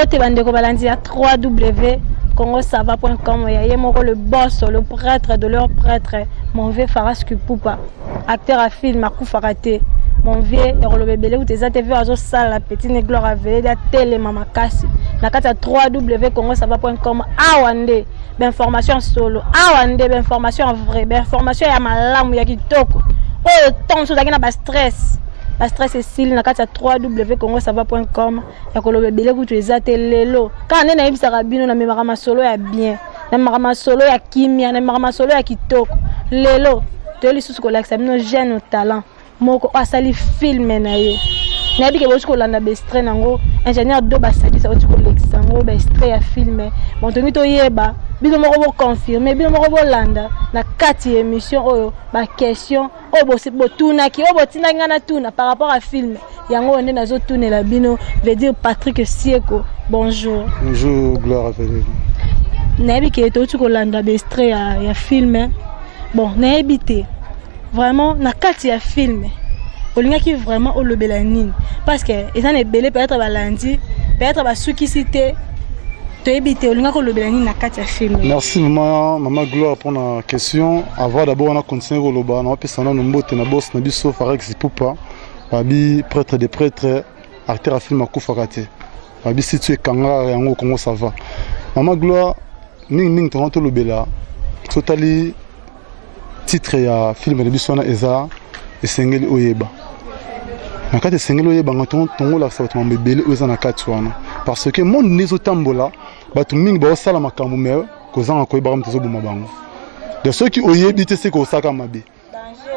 Mbote bandeko balandi à www.congosava.com. Il y a le boss, le prêtre de leur prêtre, mon vieux Faras Kupupa, acteur à film, à Koufarate. Mon vieux, il y a le bébé où tes ATV à la petite gloire à veiller, la télé, maman casse. La carte à www.congosava.com. Awande, information solo. Awande, information vraie, information à malam, ya kitoko. Oh, le temps, sur la stress. La stress est style, la carte à www.congosava.com. Il y a le bébé où tu es lelo. Quand on est dans rabino, na memara solo ya bien. Na memara solo ya kimia, na memara solo ya kitoko. Lelo, tu es les sous collègues, nos jeunes au talent. Moko asali film na ye. Na bi ke bosko landa bestre nango ingénieur do basali sa oti ko lexango bestre ya film. Bon to mito yeba, bino moko bo confirmer, bino moko bo landa na kati émission oyo ba question o bo tuna ki o bo tina ngana tuna par rapport à film. Yango onde nazo tunela bino veut dire Patrick Sieko. Bonjour. Bonjour, gloire à Dieu. Na bi ke to oti ko landa bestre ya film. Bon, na ebité. Vraiment, na kati ya film. Olinga qui vraiment au lobelanine parce que ils en est belé peut-être balandi, peut-être ba soukisité. To ebité olinga ko lobelanine na kati ya film. Merci maman Gloire pour la question. Avant d'abord on a continué au loba, on a pensé na mbote na boss na biso Farex Pupa, babi prêtre des prêtres, acteur à film à Koufarate. Babi situé Kanga yango Congo ça va. Maman Gloire ning to lobela. Totally titre ya film de bisona eza esengeli oyeba nakati esengeli oyeba ngaton tongo la sa bato mbebele oza na kati wana parce que monde nezo tambola bato mingi ba osala makambo me kozanga koyeba mtezo boma bango de ceux qui oyebi te c'est ko saka mabe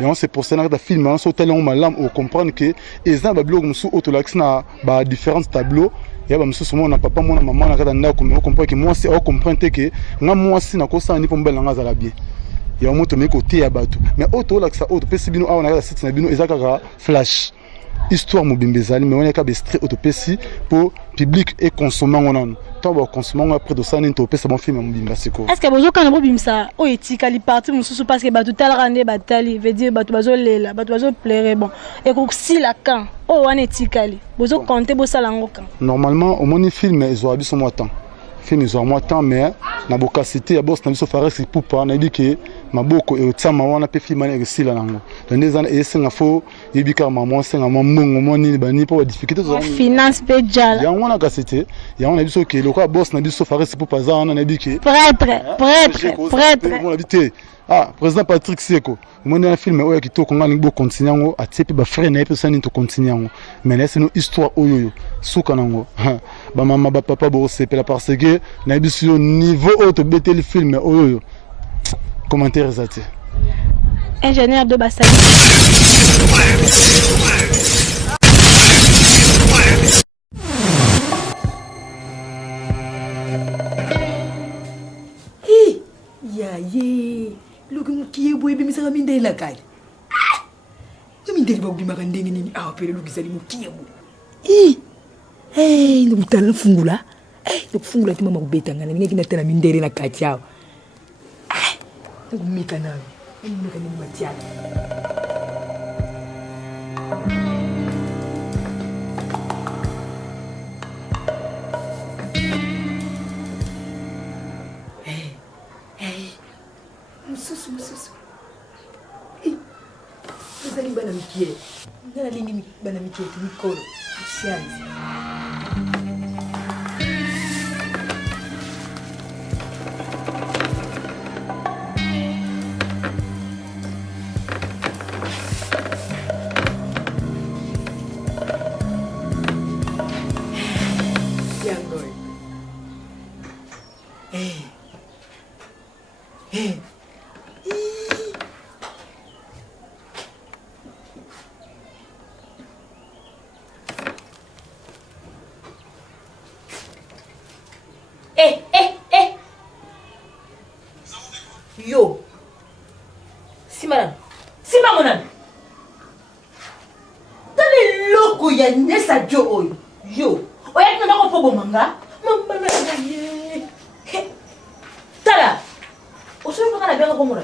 et c'est pour ça que le film on sauter on malam on comprendre que eza ba blog musu autolax na ba différents tableaux ya ba musu somo na papa mona maman na kata ndako me on comprend que moi c'est on comprendre que nga moi si na ko sa ni pombela nga za bien. Il y a un moto côté à bateau mais auto là que ça auto pesi bino on a la site na bino ezaka flash histoire mobimbezali mais on est capable de auto pesi pour public et consommer on tant ba consommer après de ça n'into pesi bon film mobimba siko est-ce que bozo kana bobimsa o etika li parti mususu parce que bato tala rande batali veut dire bato bazo lela bato bazo pleurer bon et ko si la kan o wana etika li bozo compter bo sala ngoka normalement au moni film ezo abiso mo temps film ezo mo temps mais na bokasité ya boss na biso Farex Pupa na dit que maboko e otsama wana pe film na resila nango dans des années esenga fo yebika maman senga mamongo moni bani po difficulté zo finance pe jala ya wana kasité ya wana biso ke lokwa boss na biso Farex Pupa za wana na dit que prêtre mon habité ah président Patrick Sieko moni na film oyo kitoko ngani bo continuer ngo atiepe ba frère na personne ni to continuer ngo mais laisse nous histoire oyo suka nango ba mama ba papa bo sepela parce que na biso niveau auto betel film oyo commentaire zati ingénieur de Bassali ya ye look mukiye boy be misaka minde la kali minde ba kubima kandenge nini awa pele lukisali mukiye bo ndukutala fungula ndukufungula ti mama kubeta ngana ngeke natala mindere na kati yawo ngumika nawe ngumika ni matiana mususu ezali bana mikie ngana lingi bana mikie mikolo sianzi Yo, Simana, Simamonan. Tale loko ya nesa jo yo. Oya tuna ko fogo manga. Mamba na ye. Tala. Oso ko kana bela ko mura.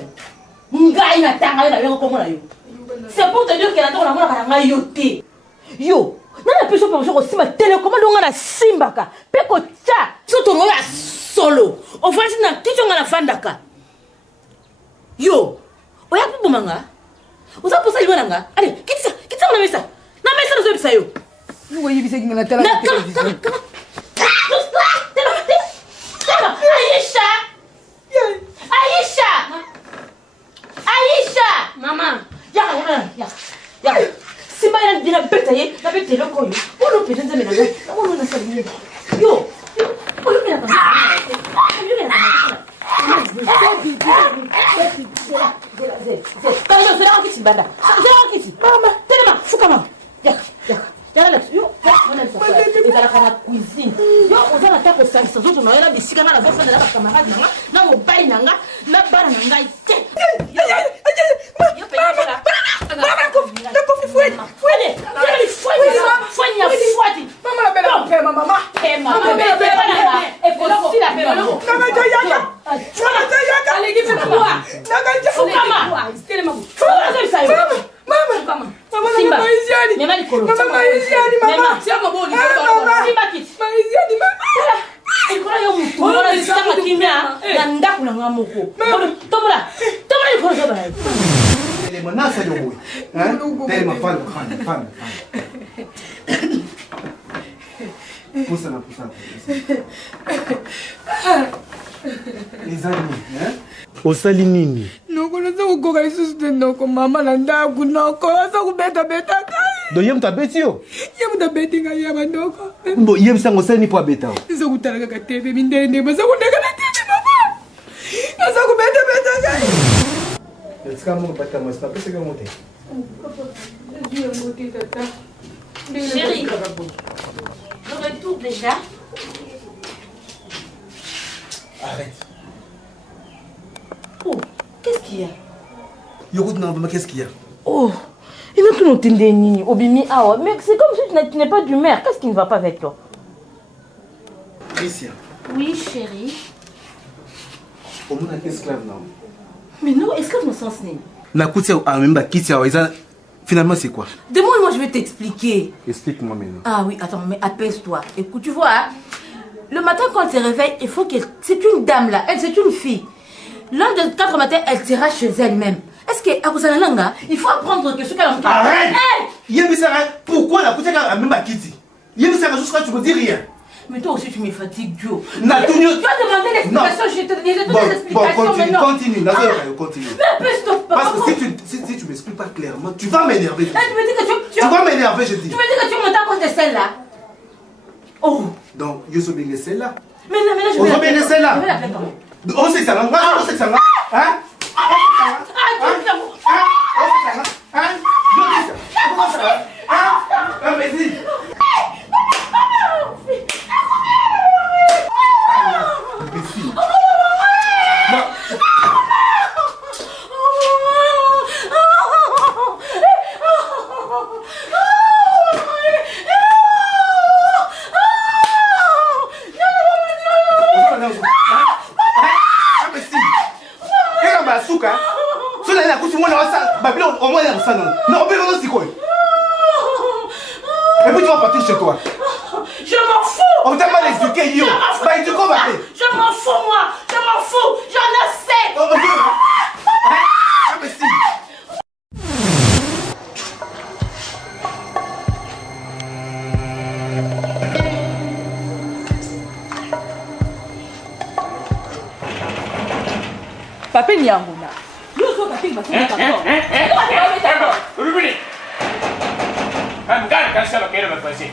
Ngai na tanga na bela ko mura yo. C'est pour te dire que la tona mura kana yote. Yo, nana peso pe ozoko simba télécommande nga na simbaka pe ko tia soto ngo ya solo ofasi na kicho nga na fandaka yo oya kubumanga uza posa libana nga allez kitsa na mesa nazo bisa yo ngo yibise kinga na tala Aisha mama ya simba yana dina beta ye na beta le koyo ono pete nzeme na ono na sali yo ono mena ka cuisine yo oza na tapo sanisa zozo na yela bisika na zofa na camarade nanga na mobile nanga na bana nanga ite yo pe yola mama ko fuete mama la belle pe mama e ko si la pe mama nanga jayaka allez give me moi nanga jayaka stele mama mama Simba, mama Nicolo. Mama Isiani, mama. Siamo buoni. Simba kiti. Mama Isiani, mama. Ikola yo mutu. Ora sitaka kimya. Na ndaku na ngamoko. Tomola Nicolo zo bana. Ele manasa yo boy. Tele mafalo khani. Pusa. Les amis, osali nini? Noko naza kukoka lisusu te noko mama na ndaku noko aza kubeta kai. Do yem tabeti yo? Yem tabeti ngai ya bandoko. Mbo yem sango sani po abeta o. Nza kutala kaka TV mindende baza kundeka na TV mama. Aza kubeta kai. Eska mo bata mo sta pese ka mote. Dieu mote tata. Chérie, le retour déjà. Arrête. Oh, qu'est-ce qu'il y a? Yoko maman, qu'est-ce qu'il y a? Oh, il va tout nous tendre nini, obimi awa. Mais c'est comme si tu n'es pas d'humeur. Qu'est-ce qui ne va pas avec toi? Christian. Oui, chérie. Au moins un esclave non. Mais non, esclave no sens ni. Na kutia a même ba kitia wa finalement c'est quoi? Demande-moi, je vais t'expliquer. Explique-moi maintenant. Ah oui, attends, mais apaise-toi. Écoute, tu vois, hein, le matin quand elle se réveille, il faut qu'elle... C'est une dame là, elle c'est une fille. L'un de 4 matins, elle sera chez elle-même. Est-ce que il faut apprendre que ce qu'elle a... Arrête! Yébissara, pourquoi la couture a même pas quitté? Yébissara, jusqu'à tu me dis rien. Mais toi aussi tu me fatigues, Joe. Tu as demandé l'explication, je te donné toutes les explications. Continue. Mais stop pas. Parce que si tu m'expliques pas clairement, tu vas m'énerver. Tu me dis que tu vas m'énerver, je dis. Tu me dis que tu montes à cause de celle-là. Oh. Donc, je suis bien celle-là. Mais là, je vais l'appeler. Je vais l'appeler comment? On sait ça, on sait ça. Hein? Vas-y. Et puis tu vas partir chez toi. Je m'en fous. On t'a mal éduqué, yo. Bah, éduque, on va faire. Je m'en fous, moi. Je m'en fous. J'en ai assez. Imbécile. Papa Nyanguna. Yo so ka tinga tinga. Rubini. Kan kasih lo kira berpasi.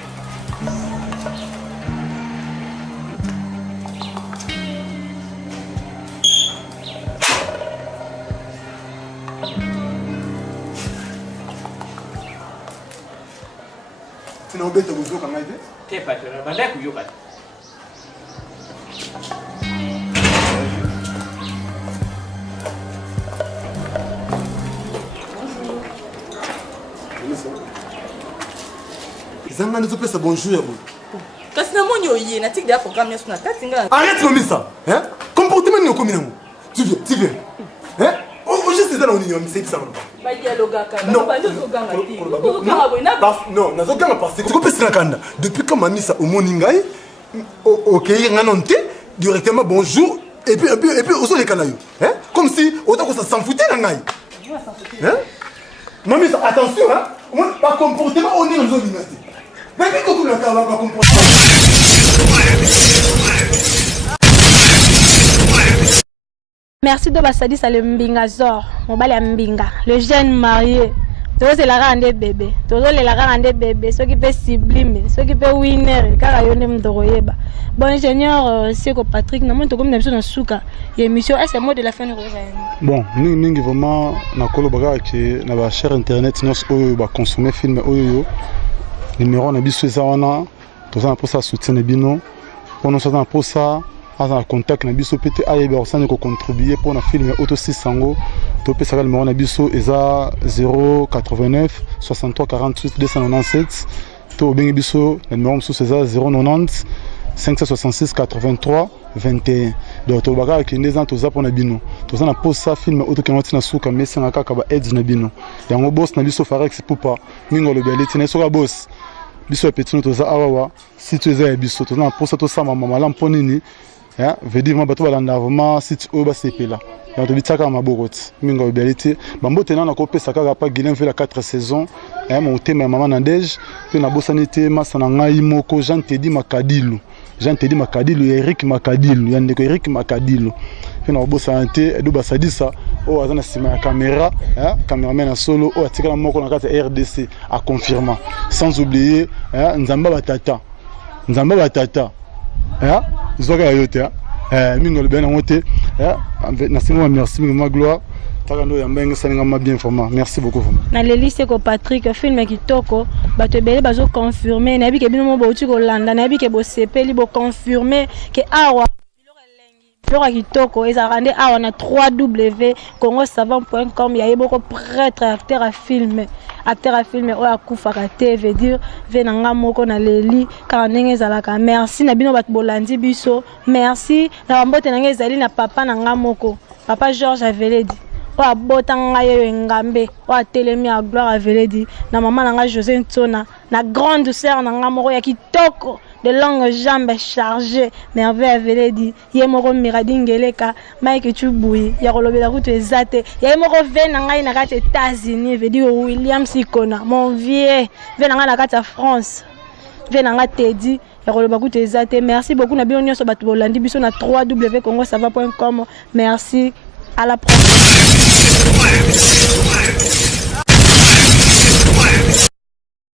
Sina ubete kuzoka ngaite? Tepa tena bandai kuyoka. Zanga nizopesa bonjour ya bo. Kasi na monyo yé na tik de programme sur na tatinga. Arrête comme ça. Hein? Comportement ni okomi nango. Tu viens. Hein? Oh, je sais ça là on y c'est ça. Non, nazoganga parce que depuis quand Mamisa au Moningai, ok, directement bonjour, et puis aussi les canailles. Comme si autant ça s'en foutait la naï. Mamisa, attention, pas comportement on est dans une dynastie. Mais comment on a pas comportement. Merci de Bassadi Salem Mbinga Zor, Mobile Mbinga, le jeune marié. Tous les larans des bébés, tous les larans des bébés, ceux qui peuvent sublimer, ceux qui peuvent winner, car il y a un droyeba. Bon ingénieur, c'est que Patrick, nous avons comme d'habitude dans Souka. L'émission est le mot de la fin de bon, nous vraiment na collaborer avec na chaîne internet, nous va consommer film oyo. Numéro na biso zawana, tous en pour ça soutien bino, on nous en pour ça. En contact na biso pété ayeba osani ko contribuer pour na film auto 600 to pesa le numéro na biso eza 089 63 48 297 to bengi biso le numéro musu eza 090 566 83 21 donc to baka ki ndeza to za pona bino to za na posa film auto kenoti na suka mesi na kaka ba aids na bino yango boss na biso Farex Pupa mingo lo beleti na soka boss biso petit no to za awawa si tu eza biso to na posa to sama mama lamponini. Veut dire que vraiment si tu es là, tu as dit que mingo belité bambo tena na kopé sakaka pa Guilin fait la 4 saisons mon thème maman Nadège pe na bosanité masana ngai moko Jean Teddy Makadilu Eric Makadilu yande ko Eric Makadilu pe na bosanité do basadisa o azana sima ya caméra cameraman na solo o atika moko na kata RDC à confirmer sans oublier Nzamba Batata Zoga yote mingo le bien monté merci ma gloire takando ya mbenga saninga ma bien format merci beaucoup na lelise ko Patrick film kitoko bato belé bazo confirmer na bi ke bino mo bauti ko landa na bi ke bo sepeli bo confirmer ke awa Flora kitoko ezarande awa na www.congosavant.com ya yeboko prêtre acteur à film o akufaka te veut dire venanga moko na leli ka ndenge ezalaka merci na bino bato bolandi biso merci na mbote na ngezali na papa na nga moko papa Georges Aveledi o abota ngai ngambe o atelemi a gloire Aveledi na mama na nga José Ntona na grande sœur na nga moko ya kitoko de longues jambes chargées, merveille Aveledi, yemoko miradingeleka, Mike Chubui, yarolobela kutu ezate, yemoko venanga na kati États-Unis, veut dire William Sikona, mon vieux, venanga na kati France, venanga Teddy, yaroloba kutu ezate, merci beaucoup na bino nyonso bato bolandi biso na www.congosava.com, merci, à la prochaine.